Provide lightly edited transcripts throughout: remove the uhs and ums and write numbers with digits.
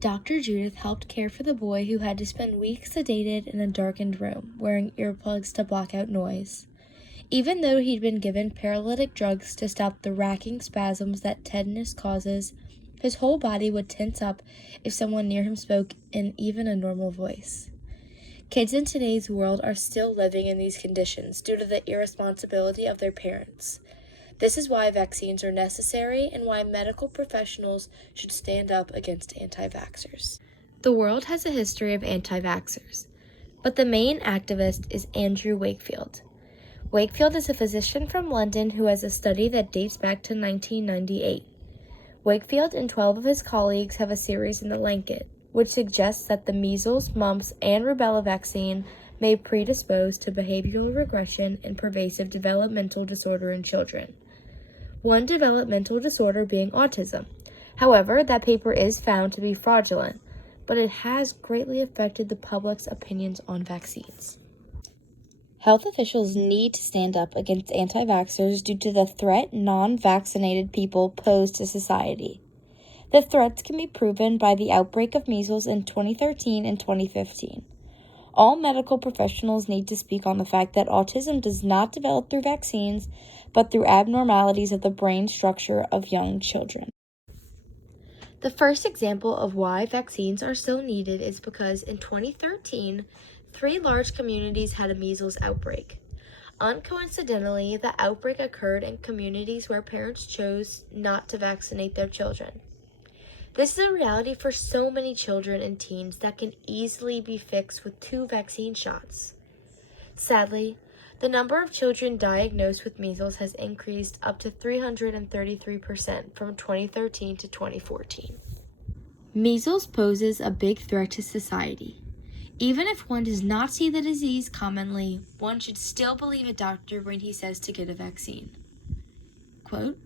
Dr. Judith helped care for the boy who had to spend weeks sedated in a darkened room, wearing earplugs to block out noise. Even though he'd been given paralytic drugs to stop the racking spasms that tetanus causes, his whole body would tense up if someone near him spoke in even a normal voice. Kids in today's world are still living in these conditions due to the irresponsibility of their parents. This is why vaccines are necessary and why medical professionals should stand up against anti-vaxxers. The world has a history of anti-vaxxers, but the main activist is Andrew Wakefield. Wakefield is a physician from London who has a study that dates back to 1998. Wakefield and 12 of his colleagues have a series in The Lancet, which suggests that the measles, mumps, and rubella vaccine may predispose to behavioral regression and pervasive developmental disorder in children. One developmental disorder being autism. However, that paper is found to be fraudulent, but it has greatly affected the public's opinions on vaccines. Health officials need to stand up against anti-vaxxers due to the threat non-vaccinated people pose to society. The threats can be proven by the outbreak of measles in 2013 and 2015. All medical professionals need to speak on the fact that autism does not develop through vaccines, but through abnormalities of the brain structure of young children. The first example of why vaccines are so needed is because in 2013, 3 large communities had a measles outbreak. Uncoincidentally, the outbreak occurred in communities where parents chose not to vaccinate their children. This is a reality for so many children and teens that can easily be fixed with 2 vaccine shots. Sadly, the number of children diagnosed with measles has increased up to 333% from 2013 to 2014. Measles poses a big threat to society. Even if one does not see the disease commonly, one should still believe a doctor when he says to get a vaccine. Quote,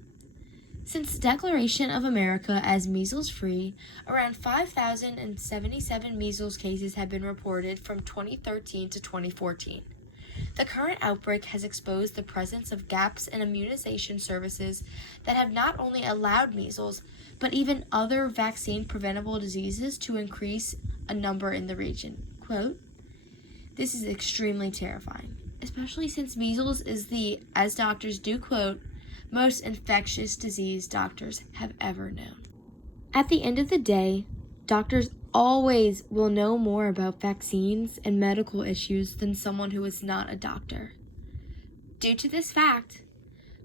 "Since the declaration of America as measles-free, around 5,077 measles cases have been reported from 2013 to 2014. The current outbreak has exposed the presence of gaps in immunization services that have not only allowed measles, but even other vaccine-preventable diseases to increase a number in the region." Quote, "This is extremely terrifying, especially since measles is the, as doctors do quote, most infectious disease doctors have ever known." At the end of the day, doctors always will know more about vaccines and medical issues than someone who is not a doctor. Due to this fact,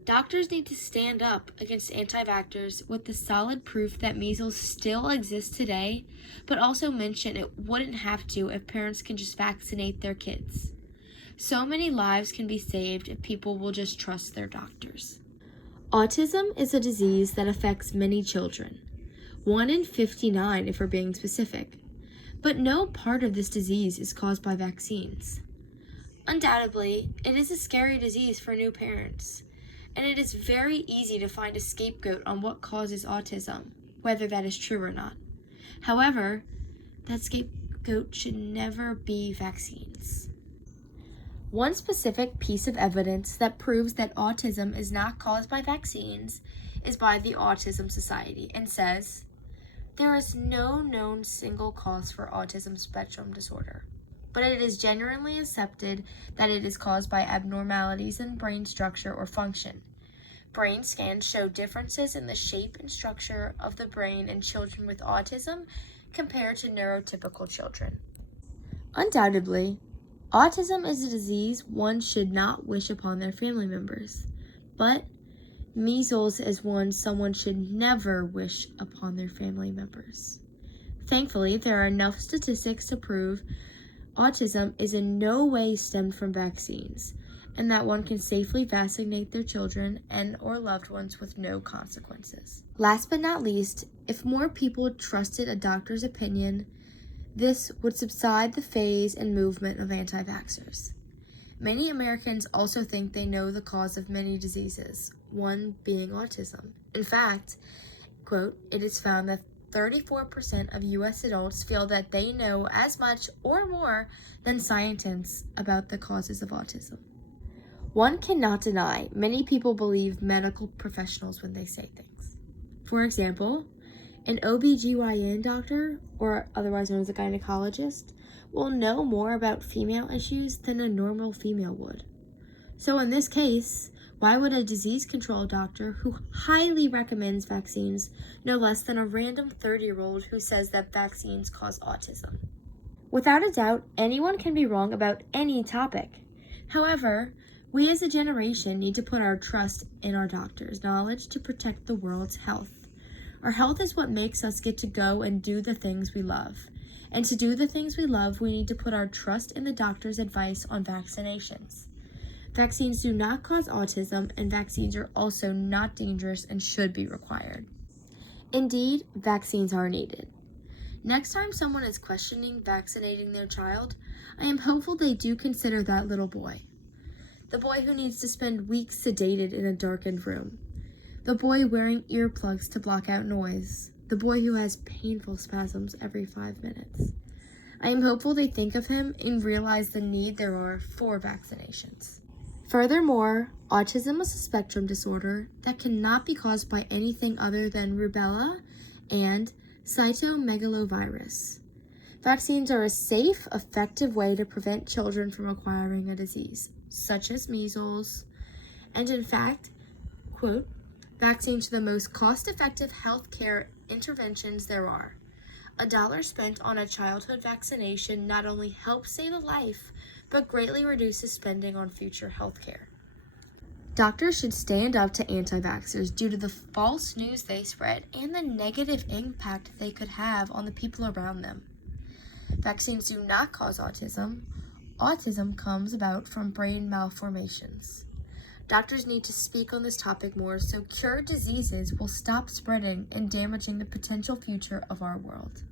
doctors need to stand up against anti-vaxxers with the solid proof that measles still exists today, but also mention it wouldn't have to if parents can just vaccinate their kids. So many lives can be saved if people will just trust their doctors. Autism is a disease that affects many children. 1 in 59 if we're being specific. But no part of this disease is caused by vaccines. Undoubtedly, it is a scary disease for new parents, and it is very easy to find a scapegoat on what causes autism, whether that is true or not. However, that scapegoat should never be vaccines. One specific piece of evidence that proves that autism is not caused by vaccines is by the Autism Society and says, "There is no known single cause for autism spectrum disorder, but it is generally accepted that it is caused by abnormalities in brain structure or function. Brain scans show differences in the shape and structure of the brain in children with autism compared to neurotypical children." Undoubtedly, autism is a disease one should not wish upon their family members, but measles is one someone should never wish upon their family members. Thankfully, there are enough statistics to prove autism is in no way stemmed from vaccines, and that one can safely vaccinate their children and or loved ones with no consequences. Last but not least, if more people trusted a doctor's opinion, this would subside the phase and movement of anti-vaxxers. Many Americans also think they know the cause of many diseases, one being autism. In fact, quote, "It is found that 34% of U.S. adults feel that they know as much or more than scientists about the causes of autism." One cannot deny many people believe medical professionals when they say things. For example, An OBGYN doctor, or otherwise known as a gynecologist, will know more about female issues than a normal female would. So in this case, why would a disease control doctor who highly recommends vaccines know less than a random 30-year-old who says that vaccines cause autism? Without a doubt, anyone can be wrong about any topic. However, we as a generation need to put our trust in our doctors' knowledge to protect the world's health. Our health is what makes us get to go and do the things we love. And to do the things we love, we need to put our trust in the doctor's advice on vaccinations. Vaccines do not cause autism, and vaccines are also not dangerous and should be required. Indeed, vaccines are needed. Next time someone is questioning vaccinating their child, I am hopeful they do consider that little boy. The boy who needs to spend weeks sedated in a darkened room. The boy wearing earplugs to block out noise. The boy who has painful spasms every 5 minutes. I am hopeful they think of him and realize the need there are for vaccinations. Furthermore, autism is a spectrum disorder that cannot be caused by anything other than rubella and cytomegalovirus. Vaccines are a safe, effective way to prevent children from acquiring a disease, such as measles, and in fact, quote, vaccines are the most cost-effective healthcare interventions there are. $1 spent on a childhood vaccination not only helps save a life, but greatly reduces spending on future health care. Doctors should stand up to anti-vaxxers due to the false news they spread and the negative impact they could have on the people around them. Vaccines do not cause autism. Autism comes about from brain malformations. Doctors need to speak on this topic more so cured diseases will stop spreading and damaging the potential future of our world.